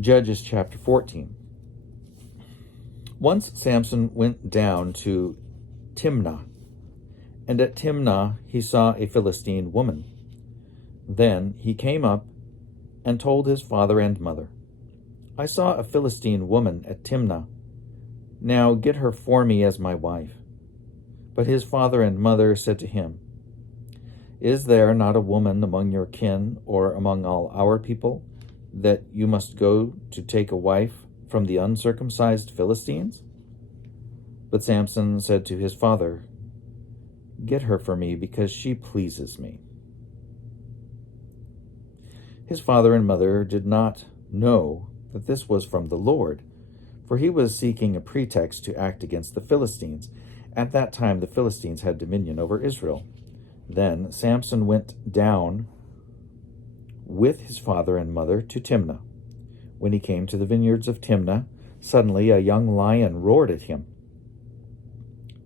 Judges chapter 14. Once Samson went down to Timnah, and at Timnah he saw a Philistine woman. Then he came up and told his father and mother, "I saw a Philistine woman at Timnah. Now get her for me as my wife." But his father and mother said to him, "Is there not a woman among your kin or among all our people, that you must go to take a wife from the uncircumcised Philistines?" But Samson said to his father, "Get her for me, because she pleases me." His father and mother did not know that this was from the Lord, for he was seeking a pretext to act against the Philistines. At that time the Philistines had dominion over Israel. Then Samson went down with his father and mother to Timnah. When he came to the vineyards of Timnah, suddenly a young lion roared at him.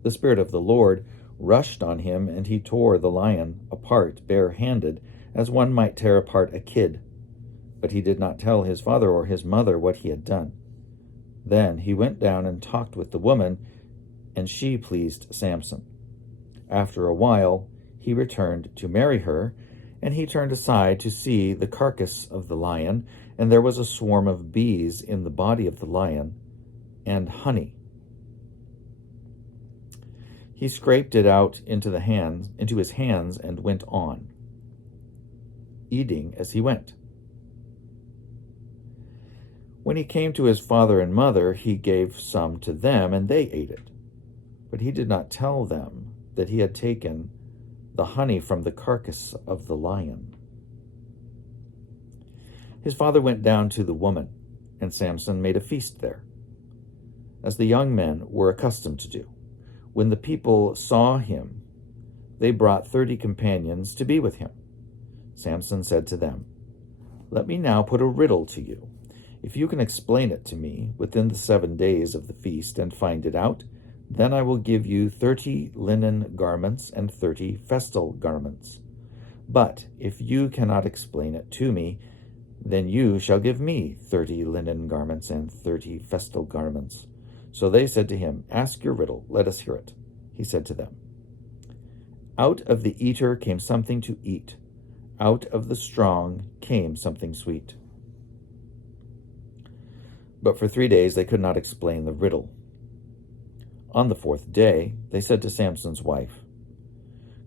The Spirit of the Lord rushed on him, and he tore the lion apart bare-handed, as one might tear apart a kid. But he did not tell his father or his mother what he had done. Then he went down and talked with the woman, and she pleased Samson. After a while he returned to marry her, and he turned aside to see the carcass of the lion, and there was a swarm of bees in the body of the lion, and honey. He scraped it out into his hands, and went on, eating as he went. When he came to his father and mother, he gave some to them, and they ate it. But he did not tell them that he had taken the honey from the carcass of the lion. His father went down to the woman, and Samson made a feast there, as the young men were accustomed to do. When the people saw him, they brought 30 companions to be with him. Samson said to them, "Let me now put a riddle to you. If you can explain it to me within the 7 days of the feast and find it out, then I will give you 30 linen garments and 30 festal garments. But if you cannot explain it to me, then you shall give me 30 linen garments and 30 festal garments." So they said to him, "Ask your riddle, let us hear it." He said to them, "Out of the eater came something to eat. Out of the strong came something sweet." But for 3 days they could not explain the riddle. On the 4th day, they said to Samson's wife,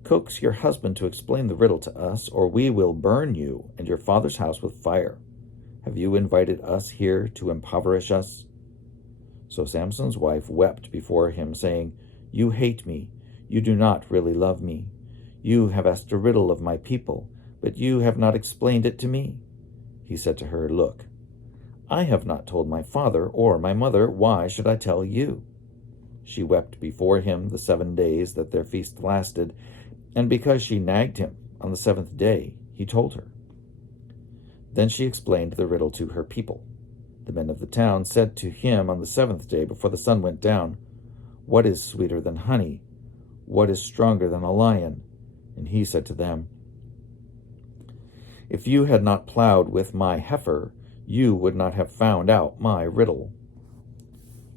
"Coax your husband to explain the riddle to us, or we will burn you and your father's house with fire. Have you invited us here to impoverish us?" So Samson's wife wept before him, saying, "You hate me. You do not really love me. You have asked a riddle of my people, but you have not explained it to me." He said to her, "Look, I have not told my father or my mother. Why should I tell you?" She wept before him the 7 days that their feast lasted, and because she nagged him on the 7th day, he told her. Then she explained the riddle to her people. The men of the town said to him on the 7th day, before the sun went down, "What is sweeter than honey? What is stronger than a lion?" And he said to them, "If you had not plowed with my heifer, you would not have found out my riddle."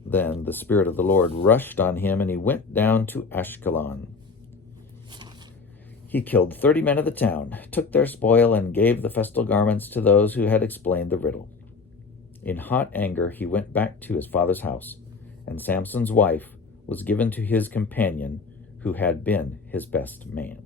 Then the Spirit of the Lord rushed on him, and he went down to Ashkelon. He killed 30 men of the town, took their spoil, and gave the festal garments to those who had explained the riddle. In hot anger he went back to his father's house, and Samson's wife was given to his companion, who had been his best man.